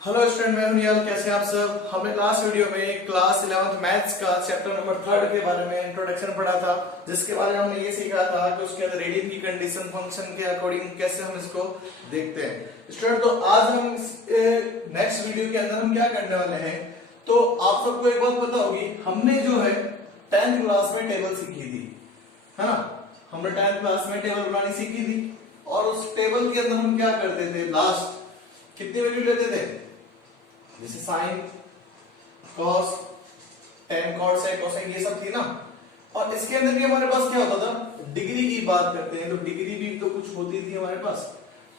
Hello student, मैं हूं निहाल। कैसे हैं आप सब। हमने लास्ट वीडियो में क्लास 11th मैथ्स का चैप्टर नंबर 3 के बारे में इंट्रोडक्शन पढ़ा था, जिसके बारे में हमने ये सीखा था कि उसके अंदर रेडियन की कंडीशन फंक्शन के अकॉर्डिंग कैसे हम इसको देखते हैं। स्टूडेंट, तो आज हम नेक्स्ट वीडियो के अंदर हम क्या करने वाले हैं, तो आप सबको एक बात पता होगी, हमने जो है 10th क्लास में टेबल सीखी थी, है ना। हमने 10th क्लास में टेबल बनानी सीखी थी और उस टेबल के अंदर हम क्या करते थे, लास्ट कितनी वैल्यू लेते थे, जैसे साइन, कॉस, टेन, कॉट, सेक, कोसेक, ये सब थी ना। और इसके अंदर भी हमारे पास क्या होता था, डिग्री की बात करते हैं तो डिग्री भी तो कुछ होती थी हमारे पास।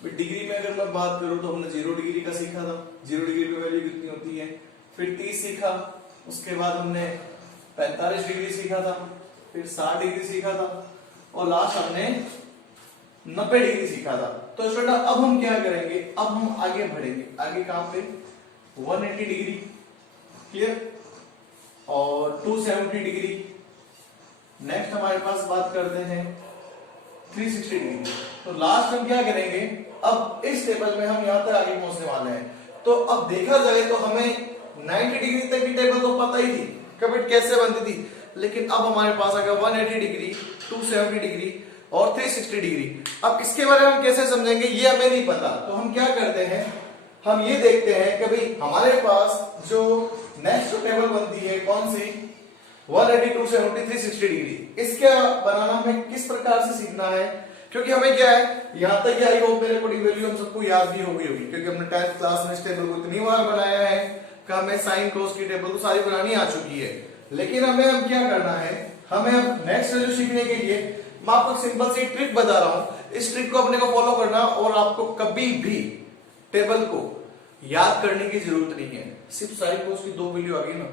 डिग्री में अगर मैं बात करूं तो हमने 0 डिग्री का सीखा था, 0 डिग्री की वैल्यू कितनी होती है। फिर 30 सीखा, उसके बाद हमने 45 डिग्री सीखा था, फिर 60 डिग्री सीखा था और लास्ट हमने 90 डिग्री सीखा था। तो स्टूडेंट अब हम क्या करेंगे, अब हम आगे बढ़ेंगे, आगे कहां पे 180 डिग्री, क्लियर, और 270 डिग्री। नेक्स्ट हमारे पास बात करते हैं 360 डिग्री। तो लास्ट हम क्या करेंगे, अब इस टेबल में हम यहां तक आगे पहुंचने वाले हैं। तो अब देखा जाए तो हमें 90 डिग्री तक की टेबल तो पता ही थी कभी कैसे बनती थी, लेकिन अब हमारे पास आ गया 180 डिग्री, 270 डिग्री और 360 डिग्री। अब इसके बारे में हम कैसे समझेंगे ये हमें नहीं पता, तो हम क्या करते हैं, हम ये देखते हैं कि भाई हमारे पास जो नेक्स्ट टेबल बनती है कौन सी, 180, 270, 360 डिग्री, इसका बनाना हमें किस प्रकार से सीखना है। क्योंकि हमें क्या है, यहां तक आई होप मेरे अकॉर्डिंग वैल्यू हम सबको याद भी हो गई होगी, क्योंकि हमने 10th क्लास में इस टेबल को इतनी बार बनाया है कि हमें साइन कोस की टेबल तो सारी बनानी आ चुकी है। लेकिन हमें अब क्या करना है, हमें अब नेक्स्ट वैल्यू सीखने के लिए मैं आपको सिंपल सी ट्रिक बता रहा हूं, इस ट्रिक को अपने को फॉलो करना और आपको कभी भी टेबल को याद करने की जरूरत नहीं है। सिर्फ साइन कोस की 2 वैल्यू आ गई ना,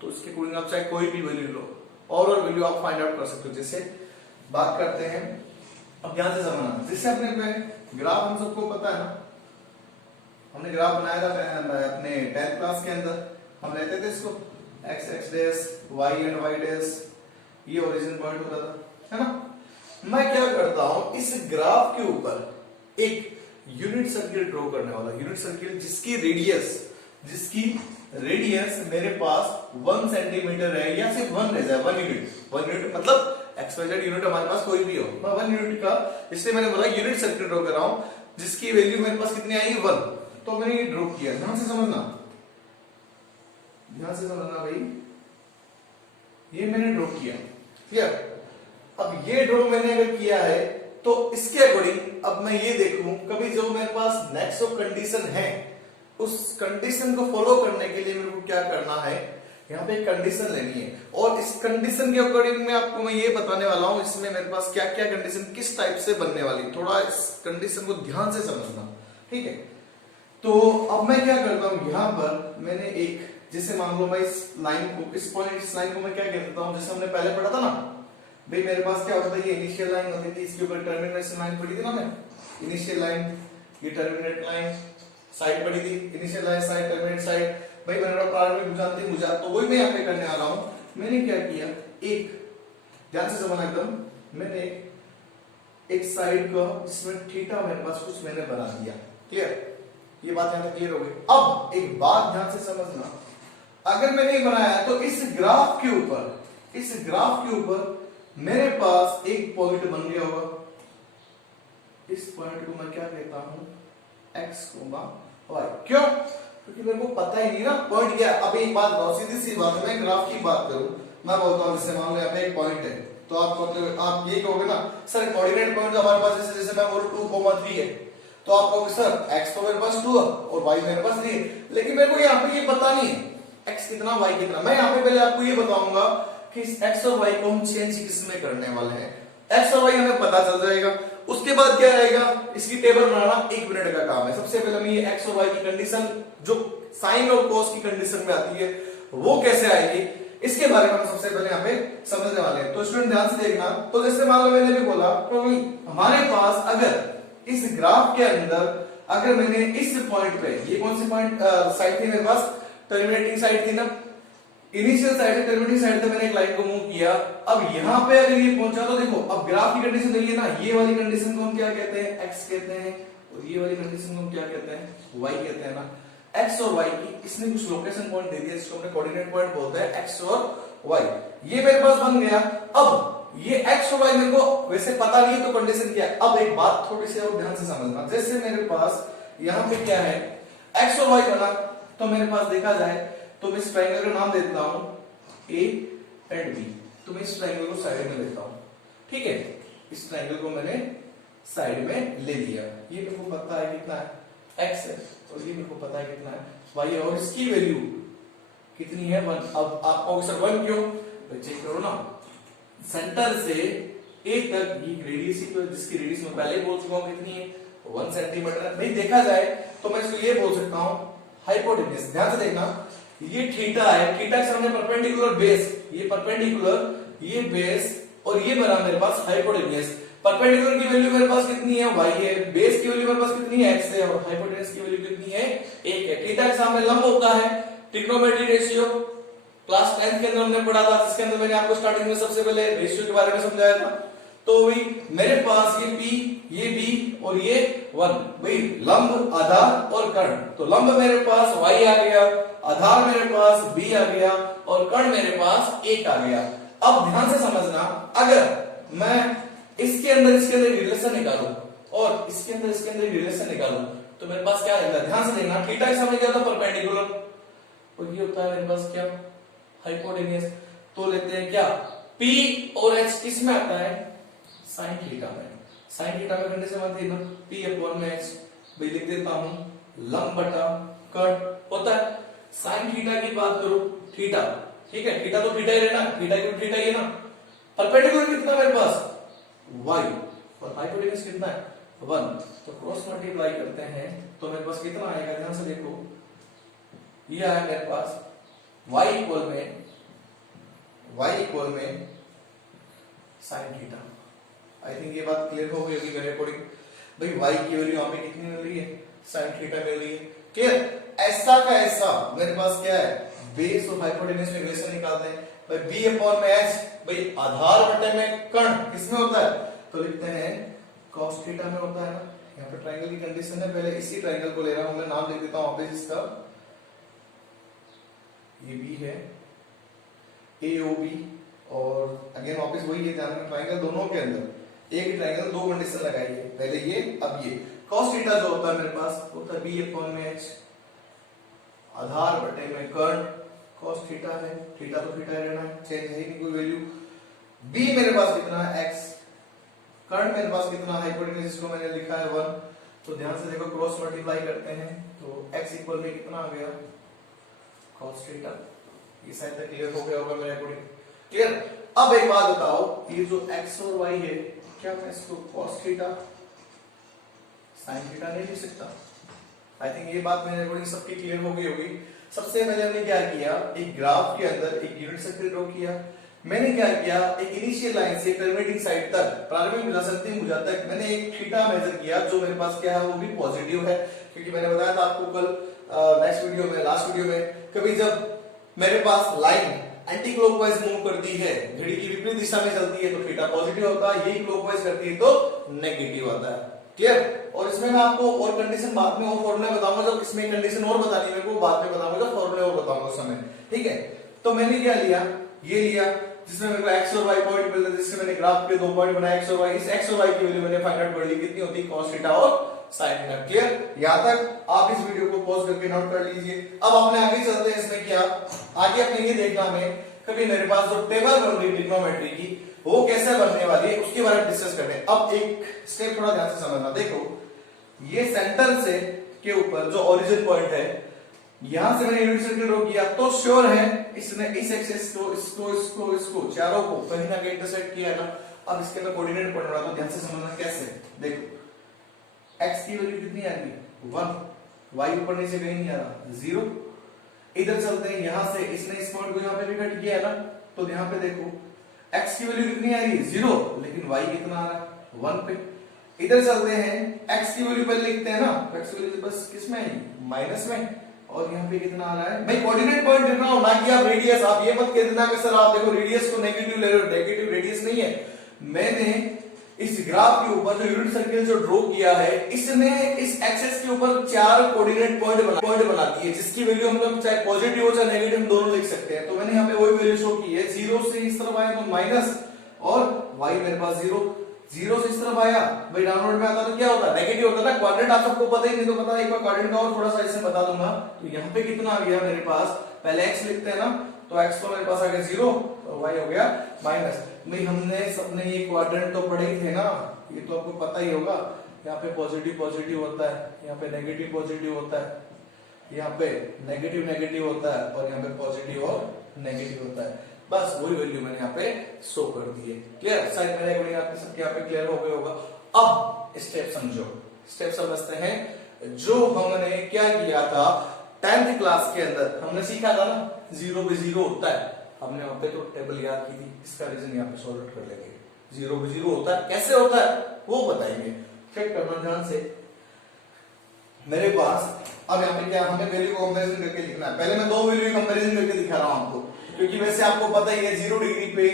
तो इसके अकॉर्डिंग आप चाहे कोई भी वैल्यू लो और वैल्यू आप फाइंड आउट कर सकते हो। जैसे बात करते हैं, अब यहां से समझना, जैसे अपने ग्राफ हम सबको पता है ना, हमने ग्राफ बनाया था अपने 10th क्लास के अंदर, हम लेते थे इसको x x dash y and y dash, ये ओरिजिन पॉइंट होता था, है ना। मैं क्या करता हूं, इस ग्राफ के ऊपर एक यूनिट सर्किल ड्रॉ करने वाला, यूनिट सर्किल जिसकी रेडियस मेरे पास 1 सेंटीमीटर है या सिर्फ 1 रह जाए, 1 यूनिट मतलब एक्सवाइजेड यूनिट हमारे पास कोई भी हो, मैं 1 यूनिट का, इसलिए मैंने बोला यूनिट सर्किल ड्रॉ कर रहा हूं जिसकी वैल्यू मेरे पास कितनी आई, 1। तो मैंने ये ड्रॉ किया, ध्यान से समझना, भाई, ये मैंने ड्रॉ किया, क्लियर। अब ये ड्रॉ मैंने अगर किया है तो इसके अकॉर्डिंग अब मैं ये देखूं, कभी जो मेरे पास नेक्स्ट ऑफ कंडीशन है उस कंडीशन को फॉलो करने के लिए मेरे को क्या करना है, यहाँ पे एक कंडीशन लेनी है और इस कंडीशन के अकॉर्डिंग में आपको मैं ये बताने वाला हूं इसमें मेरे पास क्या क्या कंडीशन किस टाइप से बनने वाली, थोड़ा इस कंडीशन को ध्यान से समझना, ठीक है। तो अब मैं क्या करता हूं, यहां पर मैंने एक, जैसे मान लो मैं इस लाइन को, इस पॉइंट, इस लाइन को मैं क्या कहता हूं, जैसे हमने पहले पढ़ा था ना भाई, मेरे पास क्या होता था, ये इनिशियल लाइन होती थी, इसके ऊपर टर्मिनेशन लाइन पड़ी थी ना, मैं इनिशियल लाइन, ये टर्मिनेट लाइन, साइड पड़ी थी, initial line side, terminate side, भाई मैंने प्रारंभिक भुजांतिक, तो वही मैं यहाँ पे करने वाला हूं। मैंने क्या किया, एक, ध्यान से समझना एकदम, मैंने एक साइड को जिसमें थीटा मेरे पास कुछ मैंने बना दिया, क्लियर, ये बात यहाँ तक क्लियर हो गई। अब एक बात ध्यान से समझना, अगर मैंने बनाया तो इस ग्राफ के ऊपर मेरे पास एक पॉइंट बन गया होगा, इस पॉइंट को मैं क्या कहता हूं, x, y। क्यों? क्योंकि मेरे को पता ही नहीं ना पॉइंट क्या है। अब एक बात बताओ, सीधी सी बात है, मैं ग्राफ की बात करूं, मैं बोलता हूं जैसे मान लो यहाँ पे एक पॉइंट है, तो आप ये कहोगे ना सर कोऑर्डिनेट पॉइंट हमारे पास, जैसे मैं बोलूं 2,3 है, तो आप कहोगे सर x तो मेरे पास 2 है और y मेरे पास 3 है, लेकिन मेरे को यहाँ पे ये पता नहीं है x कितना y कितना। मैं यहाँ पे पहले आपको ये बताऊंगा कि इस x और y को हम चेंज किसमें करने वाले हैं, x और y हमें पता चल जाएगा। उसके बाद क्या रहेगा, इसकी टेबल बनाना 1 मिनट का काम है। सबसे पहले हम ये x और y की कंडीशन जो साइन और कोस की कंडीशन में आती है वो कैसे आएगी, इसके बारे में हम सबसे पहले यहाँ पे समझने वाले हैं। तो स्टूडेंट ध्यान से देखना, तो जैसे मान लो मैंने भी बोला तो हमारे पास अगर इस ग्राफ के अंदर अगर मैंने इस पॉइंट पे, ये कौन सी पॉइंट साइड थी मेरे पास, टर्मिनेटिंग साइड थी ना, इनिशियल साइड से टर्मिनेटिंग साइड तक मैंने एक लाइन को मूव किया। अब यहां पे अगर ये पहुंचा तो देखो, अब ग्राफ की कंडीशन देखिए ना, ये वाली कंडीशन को हम क्या कहते हैं, x कहते हैं, और ये वाली कंडीशन को हम क्या कहते हैं, y कहते हैं ना। एक्स और वाई की इसने कुछ लोकेशन पॉइंट दे दिया जिसको हमने कोऑर्डिनेट पॉइंट बोलते हैं एक्स और वाई। ये मेरे पास बन गया। अब ये एक्स और वाई मेरे को वैसे पता नहीं है तो कंडीशन क्या है। अब एक बात थोड़ी सी और ध्यान से समझना, जैसे मेरे पास यहाँ पे क्या है एक्स और वाई बना, तो मेरे पास देखा जाए तो मैं इस ट्रायंगल का नाम देता हूं ए एंड बी। तो मैं इस ट्रायंगल को साइड में लेता हूं, ठीक है, इस ट्रायंगल को मैंने साइड में ले लिया। ये मेरे को पता है कितना है x है और ये मेरे को पता है कितना है y है और इसकी वैल्यू कितनी है 1। अब आप कहोगे सर 1 क्यों, तो चेक करो ना, सेंटर से a तक ये रेडियस ही, जिसकी रेडियस मैं पहले ही बोल चुका हूं कितनी है 1 सेंटीमीटर है। भाई देखा जाए तो मैं इसको ये बोल सकता हूं हाइपोटेन्यूज। ध्यान से देखना, ये थीटा है, थीटा के सामने परपेंडिकुलर बेस, ये परपेंडिकुलर ये बेस और ये बना मेरे पास हाइपोटेन्यूज। परपेंडिकुलर की वैल्यू मेरे पास कितनी है y है, बेस की वैल्यू मेरे पास कितनी है x है और हाइपोटेन्यूज की वैल्यू कितनी है 1 है। थीटा के सामने लंब होता है ट्रिग्नोमेट्री रेशियो, क्लास 10th के अंदर हमने पढ़ा था, जिसके अंदर मैंने आपको स्टार्टिंग में सबसे पहले रेशियो के बारे में समझाया था। तो वही मेरे पास ये p, ये b और ये 1, भाई लंब आधार और कर्ण। तो लंब मेरे पास y आ गया, आधार मेरे पास b आ गया और कर्ण मेरे पास 1 आ गया। अब ध्यान से समझना, अगर मैं इसके अंदर रिलेशन निकालूं और इसके अंदर रिलेशन निकालूं तो मेरे पास क्या रहेगा, ध्यान से देखना, थीटा के सामने क्या होता है परपेंडिकुलर और ये होता है मेरे पास क्या हाइपोटेन्यूज। तो लेते हैं क्या p और h किस में आता है sin थीटा में। sin थीटा में कंडीशन आती है ना p अपॉन h, भाई लिख देता हूं लंब बटा कर्ण होता है। sin थीटा की बात करो थीटा, ठीक है, थीटा तो थीटा ही रहना, थीटा की थीटा ही है ना। परपेंडिकुलर कितना मेरे पास y और हाइपोटेन्यूज कितना है 1, तो क्रॉस मल्टीप्लाई करते हैं तो मेरे पास कितना आएगा, ध्यान से देखो, ये आया मेरे पास y इक्वल में sin थीटा। आई थिंक ये बात क्लियर हो गई अभी मेरे अकॉर्डिंग। भाई y की वैल्यू यहां पे कितनी मिल रही है sin थीटा मिल रही है। क्लियर, ऐसा का ऐसा मेरे पास क्या है बेस और हाइपोटेन्यूज में रिलेशन निकालते हैं। भाई b अपॉन में h, भाई आधार बटे में कर्ण किसमें होता है, तो लिखते हैं cos थीटा में होता है ना। यहाँ पे ट्रायंगल की कंडीशन है, पहले इसी ट्रायंगल को ले रहा हूं मैं, नाम लिख देता हूं वापस इसका, ये b है AOB और अगेन वापस वही है, ध्यान रखना ट्रायंगल दोनों के अंदर एक ही ट्रायंगल दो कंडीशन लगाई है, पहले ये अब ये। cos थीटा जो होता है मेरे पास होता है b अपॉन में h, आधार बटे में कर्ण, cos थीटा है, थीटा तो थीटा रहना है, चेंज है ही नहीं कोई वैल्यू। b मेरे पास कितना है x, कर्ण मेरे पास कितना हाइपोटेन्यूज जिसको मैंने लिखा है 1। तो ध्यान से देखो क्रॉस मल्टीप्लाई करते हैं तो x इक्वल में कितना आ गया cos थीटा। ये शायद तक क्लियर हो गया होगा मेरे अकॉर्डिंग। क्लियर, अब एक बात बताओ, ये जो x और y है क्या मैं इसको cos थीटा sin थीटा नहीं लिख सकता? आई थिंक ये बात मेरे अकॉर्डिंग सबकी क्लियर हो गई होगी। सबसे पहले हमने क्या किया, एक ग्राफ के अंदर एक यूनिट सर्कल ड्रॉ किया। मैंने क्या किया, एक इनिशियल लाइन से टर्मिनेटिंग साइड तक, प्रारंभिक भुजा से अंतिम भुजा तक मैंने एक थीटा मेजर किया जो मेरे पास क्या है वो भी पॉजिटिव है, क्योंकि मैंने बताया था आपको कल नेक्स्ट वीडियो में, लास्ट वीडियो में, कभी जब मेरे पास लाइन एंटी क्लॉकवाइज मूव करती है, घड़ी की विपरीत दिशा में चलती है तो थीटा पॉजिटिव होता है, यही क्लॉकवाइज करती है तो नेगेटिव आता है। क्लियर, और इसमें मैं आपको और कंडीशन बाद में और फॉर्मूले बताऊंगा, जब इसमें कंडीशन और बतानी है मेरे को बाद में बताऊंगा, जब फॉर्मूले और बताऊंगा उस समय, ठीक है। तो मैंने क्या लिया, ये लिया जिसमें मेरे को x और y पॉइंट मिल रहे थे, जिससे मैंने ग्राफ के दो पॉइंट बनाए x और y। इस x और y की वैल्यू मैंने फाइंड आउट कर ली, कितनी होती है cos थीटा और sin थीटा। क्लियर, यहां तक आप इस वीडियो को पॉज करके नोट कर लीजिए। अब अपने आगे चलते हैं, इसमें क्या आगे अपने ये देखना हमें, कभी मेरे पास जो टेबल बन रही ट्रिग्नोमेट्री की वो कैसे बनने वाली है उसके बारे में डिस्कस करते हैं। अब एक स्टेप थोड़ा ध्यान से समझना, देखो ये सेंटर से के ऊपर जो ओरिजिन पॉइंट है, यहां से मैंने यूनिट सर्कल ड्रॉ किया तो श्योर है इसने इस एक्सिस को, इसको चारों को कहीं ना कहीं इंटरसेक्ट किया ना। अब इसके अंदर कोऑर्डिनेट पढ़ना, तो ध्यान से समझना कैसे। देखो x की वैल्यू कितनी आ गई 1, y ऊपर नीचे कहीं नहीं आ रहा 0। इधर चलते हैं, यहां से इसने इस पॉइंट को यहां पे भी कट किया है ना, तो यहां पे देखो x की वैल्यू कितनी आ रही है 0, लेकिन y कितना आ रहा है 1 पे। इधर चलते हैं, x की वैल्यू पहले लिखते हैं ना, x की वैल्यू बस किसमें है माइनस में, और यहाँ पे कितना आ रहा है, भाई कोऑर्डिनेट पॉइंट लिख रहा हूं ना कि आप रेडियस, आप ये मत कह देना कि सर आप देखो रेडियस को नेगेटिव ले रहे हो, नेगेटिव रेडियस नहीं है। मैंने इस ग्राफ के ऊपर जो यूनिट सर्किल जो ड्रॉ किया है, इसने इस एक्सिस के ऊपर 4 कोऑर्डिनेट पॉइंट बना दिए, जिसकी वैल्यू हम लोग चाहे पॉजिटिव हो चाहे नेगेटिव हम दोनों लिख सकते हैं। तो मैंने यहाँ पे वही वैल्यू शो की है, 0 से इस तरफ आया तो माइनस, और y मेरे पास 0, 0 से इस तरफ आया भाई डाउनवर्ड में आता तो क्या होता है, नेगेटिव होता है ना। क्वाड्रेंट आप सबको पता ही नहीं तो पता है, एक बार क्वाड्रेंट का और थोड़ा सा इससे बता दूंगा। तो यहाँ पे कितना आ गया मेरे पास, पहले x लिखते हैं ना, तो x तो मेरे पास आ गया 0 और y हो गया माइनस। भाई हमने सबने ये क्वाड्रेंट तो पढ़े ही थे ना, ये तो आपको पता ही होगा। यहाँ पे पॉजिटिव पॉजिटिव होता है, यहाँ पे नेगेटिव पॉजिटिव होता है, यहाँ पे नेगेटिव नेगेटिव होता है, और यहाँ पे पॉजिटिव और नेगेटिव होता है। बस वही वैल्यू मैंने यहाँ पे शो कर दी है। क्लियर, शायद मेरा अकॉर्डिंग आपके सबके यहाँ पे क्लियर हो गया होगा। अब स्टेप समझो, स्टेप समझते हैं। जो हमने क्या किया था 10th क्लास के अंदर, हमने सीखा था ना 0 पे 0 होता है। हमने वहां पे तो टेबल याद की थी, इसका रीजन यहाँ पे सॉल्व कर लेंगे। 0 पे 0 होता है, कैसे होता है वो बताएंगे। चेक करना ध्यान से। मेरे पास अब यहाँ पे क्या, हमें वैल्यू को कंपैरिजन करके लिखना है। पहले मैं दो वैल्यू कंपैरिजन करके दिखा रहा हूँ आपको, क्योंकि वैसे आपको पता ही है 0 डिग्री पे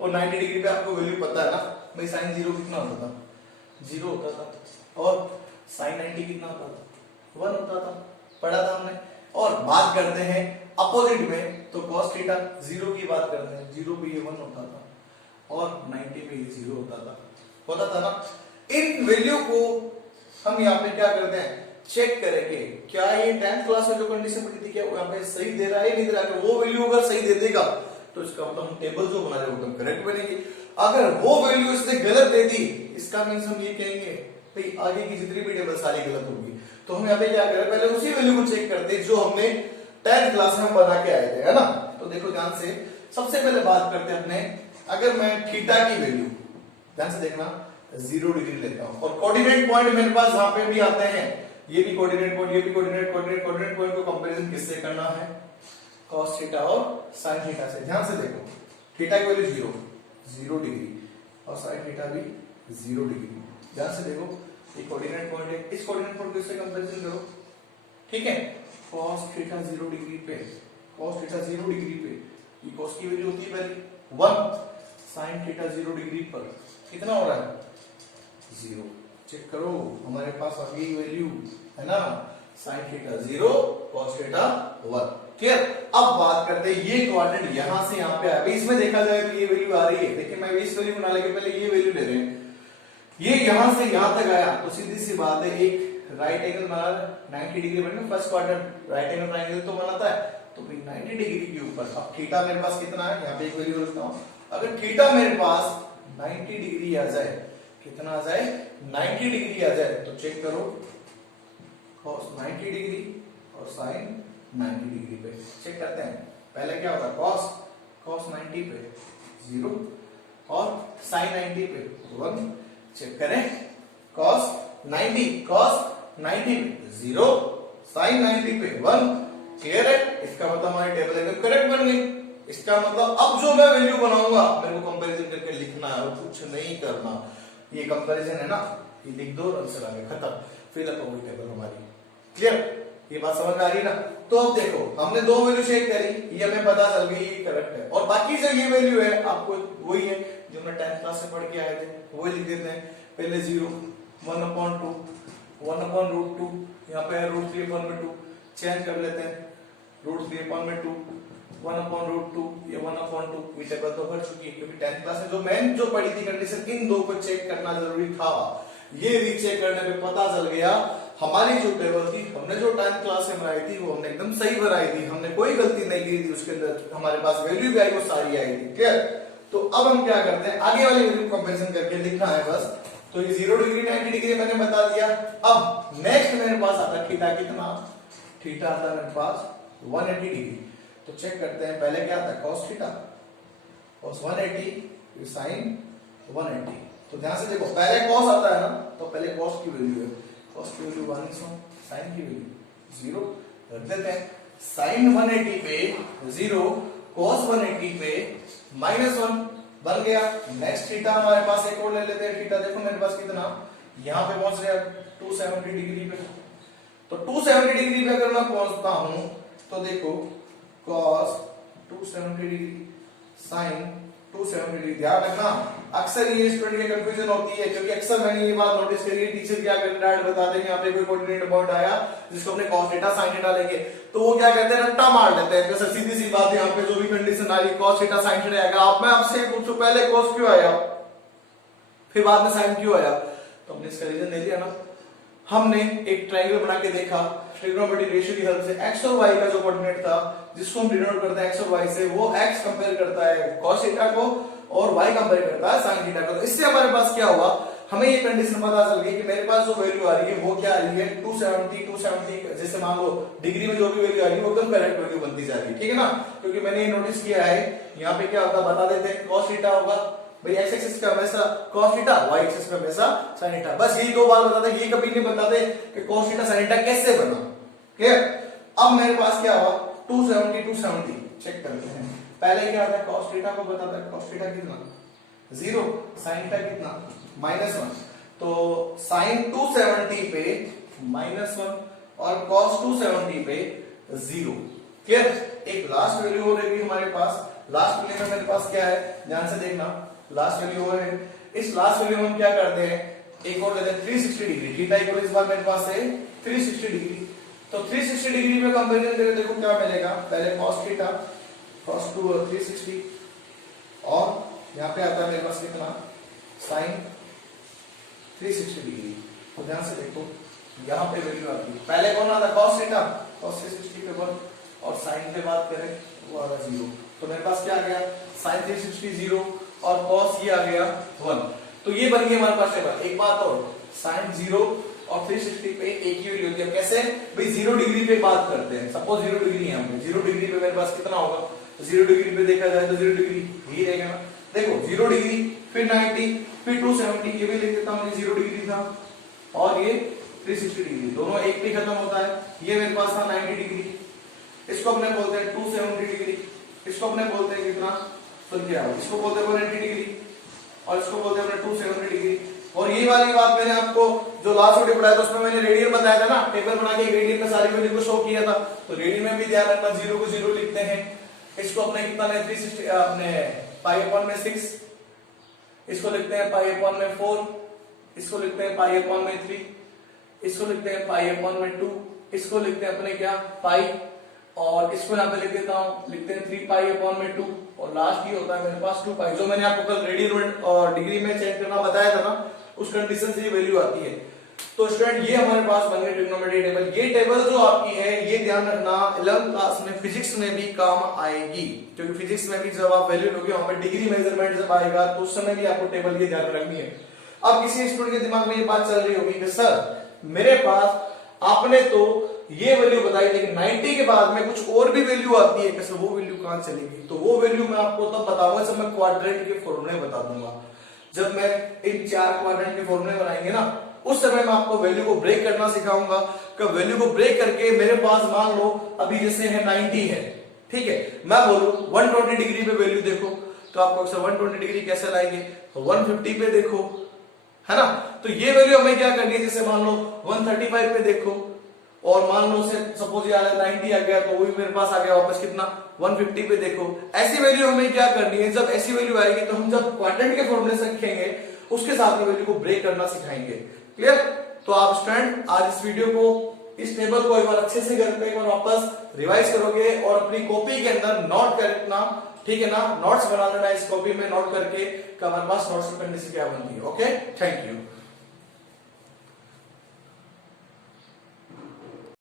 और 90 डिग्री पे आपको वैल्यू पता है ना। भाई sin 0 कितना होता था, 0 होता था, और sin 90 कितना होता था, 1 होता था, पढ़ा था हमने। और बात करते हैं अपोजिट में, तो cos थीटा 0 की बात करते हैं, 0 पे ये 1 होता था, और 90 पे ये 0 होता था ना। इन वैल्यू को हम यहाँ पे क्या करते हैं, चेक करेंगे क्या ये 10th क्लास में जो कंडीशन पढ़ी थी क्या वो यहाँ पे सही दे रहा है नहीं दे रहा है। वो वैल्यू अगर सही दे देगा तो इसका मतलब हम टेबल जो बना रहे हैं वो करेक्ट बनेगी। अगर वो वैल्यू इसने गलत दे दी, इसका मींस हम ये कहेंगे भाई आगे की जितनी भी टेबल सारी गलत होगी। तो हम यहाँ पे क्या करें, पहले उसी वैल्यू को चेक करते जो हमने 10th क्लास में बना के आए थे, है ना। तो देखो ध्यान से, सबसे पहले बात करते हैं अपने, अगर मैं थीटा की वैल्यू ध्यान से देखना 0 डिग्री लेता हूं, और कोऑर्डिनेट पॉइंट मेरे पास जहां पे भी आते हैं, ये भी कोऑर्डिनेट पॉइंट, ये भी कोऑर्डिनेट पॉइंट को कंपैरिजन किससे करना है, cos थीटा और sin थीटा से। ध्यान से देखो, थीटा की वैल्यू 0 डिग्री और sin थीटा भी 0 डिग्री। ध्यान से देखो, ये कोऑर्डिनेट पॉइंट है, इस कोऑर्डिनेट पॉइंट को इससे कंपैरिजन करो, ठीक है। cos थीटा 0 डिग्री पे, cos थीटा 0 डिग्री पे, ये cos की वैल्यू होती है पहले 1, sin थीटा 0 डिग्री पर कितना हो रहा है, 0। चेक करो, हमारे पास अभी वैल्यू है ना, sin theta 0, cos theta 1। Clear. अब बात करते हैं ये क्वाड्रेंट यहां से यहां पे आया, इसमें देखा जाए तो ये वैल्यू आ रही है, देखिए मैं इस वैल्यू बना लेके पहले ये वैल्यू ले रहे हैं, ये यहां से यहां तक आया, तो सीधी सी बात है एक राइट एंगल बना 90 डिग्री बने, first quadrant right angle triangle तो बनाता है। तो 90 डिग्री के ऊपर अब थीटा मेरे पास कितना है, यहाँ पे एक वैल्यू रखता हूं, अगर थीटा मेरे पास 90 डिग्री आ जाए, कितना आ जाए 90 डिग्री आ जाए, तो चेक करो cos 90 डिग्री और sin 90 डिग्री पे चेक करते हैं। पहले क्या होगा, cos 90 पे 0 और sin 90 पे 1। चेक करें, cos 90 पे 0, sin 90 पे 1। क्लियर है, इसका मतलब हमारी टेबल एकदम करेक्ट बन गई। इसका मतलब अब जो मैं वैल्यू बनाऊंगा मेरे को कंपैरिजन करके लिखना है और कुछ नहीं करना। ये कंपैरिजन है ना, ये लिख दो और आंसर आ गया, खत्म, फिल अप हो गई टेबल हमारी। क्लियर, ये बात समझ में आ रही ना। तो अब देखो, हमने दो वैल्यू चेक करी, ये हमें पता चल गई ये करेक्ट है, और बाकी जो ये वैल्यू है आपको वही है जो हमने 10th क्लास से पढ़ के आए थे, वही लिख देते हैं। पहले 0, 1/2, 1/√2, यहाँ पे है √3/2, चेंज कर लेते हैं, √3/2, 1/√2, ये 1/2, ये टेबल तो भर चुकी है, क्योंकि 10th क्लास में जो मैंने जो पढ़ी थी कंडीशन, इन दो को चेक करना जरूरी था। ये रीचेक करने पे पता चल गया हमारी जो टेबल थी, हमने जो 10th क्लास में बनाई थी वो हमने एकदम सही बनाई थी, हमने कोई गलती नहीं की थी उसके अंदर, हमारे पास वैल्यू भी आई वो सारी आई थी। क्लियर। तो अब हम क्या करते हैं, आगे वाली वैल्यू कंपैरिजन करके लिखना है बस। तो ये 0 डिग्री 90 डिग्री मैंने बता दिया। अब नेक्स्ट मेरे पास आता है थीटा, कितना थीटा आता है मेरे पास 180 डिग्री। तो चेक करते हैं, पहले क्या आता है cos थीटा, cos 180, sin 180। तो ध्यान से देखो, पहले cos आता है ना, तो पहले cos की वैल्यू है, cos की वैल्यू 1 है, sin की वैल्यू 0 रख देते हैं। sin 180 पे 0, cos 180 पे -1 बन गया। नेक्स्ट थीटा हमारे पास एक और ले लेते हैं, थीटा देखो मेरे पास कितना, यहाँ पे पहुंच गया 270 डिग्री पे। तो 270 डिग्री पे अगर मैं पहुंचता हूं तो देखो cos 270 डिग्री, sin 270 डिग्री। ध्यान रखना, अक्सर ये स्टूडेंट की कंफ्यूजन होती है, क्योंकि अक्सर मैंने ये बात नोटिस करी है, टीचर क्या करते हैं, डायरेक्ट बताते हैं यहाँ पे कोई कोऑर्डिनेट पॉइंट आया जिसको अपने cos थीटा sin थीटा लेंगे, तो वो क्या कहते हैं, रट्टा मार देते हैं। जैसे सीधी सी बात है, यहाँ पे जो भी कंडीशन आ रही है cos थीटा sin थीटा आएगा। अब मैं आपसे पूछूं पहले cos क्यों आया, फिर बाद में sin क्यों आया, तो हमने इसका रीजन दे दिया ना। हमने एक ट्रायंगल बना के देखा ट्रिग्नोमेट्रिक रेशियो की हेल्प से, x और y का जो कोऑर्डिनेट था जिसको हम डिनोट करते हैं x और y से, वो x कंपेयर करता है cos थीटा को और y कंपेयर करता है sin थीटा को। तो इससे हमारे पास क्या हुआ, हमें ये कंडीशन पता चल गई कि मेरे पास जो वैल्यू आ रही है वो क्या आ रही है 270 जैसे मान लो डिग्री में जो भी वैल्यू आ रही है वो एकदम करेक्ट वैल्यू बनती जा रही है, ठीक है ना। क्योंकि मैंने ये नोटिस किया है, यहाँ पे क्या होगा बता देते हैं, cos थीटा होगा भाई x एक्सिस पे हमेशा cos थीटा, y एक्सिस पे हमेशा sin थीटा। बस यही दो बात बताते, ये कभी नहीं बताते कि cos थीटा sin थीटा कैसे बना। क्लियर। अब मेरे पास क्या हुआ 270 चेक करते हैं। पहले क्या था, cos थीटा को बताता है, cos थीटा कितना 0, sin थीटा कितना -1, तो sin 270 पे -1 और cos 270 पे 0। क्लियर। एक लास्ट वैल्यू हो रहेगी हमारे पास, लास्ट वैल्यू में मेरे पास क्या है, ध्यान से देखना, लास्ट वैल्यू हो है, इस लास्ट वैल्यू में हम क्या करते हैं, एक और लेते हैं 360 डिग्री। थीटा इक्वल इस बार मेरे पास है 360 डिग्री, तो 360 डिग्री पे कंपैरिजन करें, देखो क्या मिलेगा, पहले cos थीटा cos 2 और 360 और यहाँ पे आता है मेरे पास कितना sin 360 डिग्री। तो ध्यान से देखो यहाँ पे वैल्यू आती है, पहले कौन आता है cos थीटा cos 360 पे 1 और sin पे बात करें वो आ गया 0। तो मेरे पास क्या आ गया sin 360 0 और cos ये आ गया 1। तो ये बन गई हमारे पास टेबल। एक बात और, sin 0 और 360 पे एक ही वैल्यू होती है। कैसे भाई, 0 डिग्री पे बात करते हैं, सपोज 0 डिग्री है, हमने 0 डिग्री पे मेरे पास कितना होगा, 0 डिग्री पे देखा जाए तो 0 डिग्री यही रहेगा ना। देखो 0 डिग्री फिर 90 फिर 270, ये भी लिख देता हूं, 0 डिग्री था और ये 360 डिग्री, दोनों एक पे खत्म होता है। ये मेरे पास था 90 डिग्री, इसको अपने बोलते हैं 270 डिग्री, इसको अपने बोलते हैं कितना, सुन क्या, इसको बोलते हैं 180 डिग्री और इसको बोलते हैं 270 डिग्री। और ये वाली बात मैंने आपको जो लास्ट वीडियो पढ़ाया था उसमें मैंने रेडियन बताया था ना, टेबल बना के रेडियन में सारी वैल्यू को शो किया था। तो रेडियन में भी ध्यान रखना, 0 को 0 लिखते हैं, इसको अपने कितना है 360 अपने पाई अपॉन में 6, इसको लिखते हैं पाई अपॉन में 4, इसको लिखते हैं पाई अपॉन में 3, इसको लिखते हैं पाई अपॉन में 2, इसको लिखते हैं अपने क्या पाई, और इसको यहाँ पे लिख देता हूँ, लिखते हैं 3 पाई अपॉन में 2 और लास्ट ये होता है मेरे पास 2 पाई। जो मैंने आपको कल रेडियन और डिग्री में चेक करना बताया था ना, उस कंडीशन से ये वैल्यू आती है। तो स्टूडेंट ये हमारे पास बन गई ट्रिग्नोमेट्री टेबल। ये टेबल जो आपकी है ये ध्यान रखना 11th क्लास में फिजिक्स में भी काम आएगी, क्योंकि फिजिक्स में भी जब आप वैल्यू लोगे वहां पे डिग्री मेजरमेंट जब आएगा तो उस समय भी आपको टेबल ये ध्यान रखनी है। अब किसी स्टूडेंट के दिमाग में ये बात चल रही होगी कि सर मेरे पास आपने तो ये वैल्यू बताई लेकिन 90 के बाद में कुछ और भी वैल्यू आती है, कैसे वो वैल्यू कहां चलेगी? तो वो वैल्यू मैं आपको तब बताऊंगा जब मैं क्वाड्रेंट के फॉर्मूले बता दूंगा। जब मैं इन 4 क्वाड्रेंट के फॉर्मूले बनाएंगे ना, उस समय मैं आपको वैल्यू को ब्रेक करना सिखाऊंगा। कि वैल्यू को ब्रेक करके मेरे पास मान लो अभी जैसे है 90 है, ठीक है, मैं बोलूं 120 डिग्री पे वैल्यू देखो, तो आपको अक्सर 120 डिग्री कैसे लाएंगे, 150 पे देखो, है ना। तो ये वैल्यू हमें क्या करनी है, जैसे मान लो 135 पे देखो और मान लो से सपोज ये 90 आ गया तो वो भी मेरे पास आ गया वापस कितना 150 पे देखो। ऐसी वैल्यू हमें क्या करनी है, जब ऐसी वैल्यू आएगी तो हम जब क्वाड्रेंट के फॉर्मूले से लिखेंगे उसके साथ में वैल्यू को ब्रेक करना सिखाएंगे। क्लियर? तो आप स्टूडेंट आज इस वीडियो को, इस टेबल को एक बार अच्छे से घर पे एक बार वापस रिवाइज करोगे और अपनी कॉपी के अंदर नोट करना, ठीक है ना, नोट्स बना लेना, इस कॉपी में नोट करके हमारे पास नोट्स की कंडीशन क्या बनती है। Okay, thank you.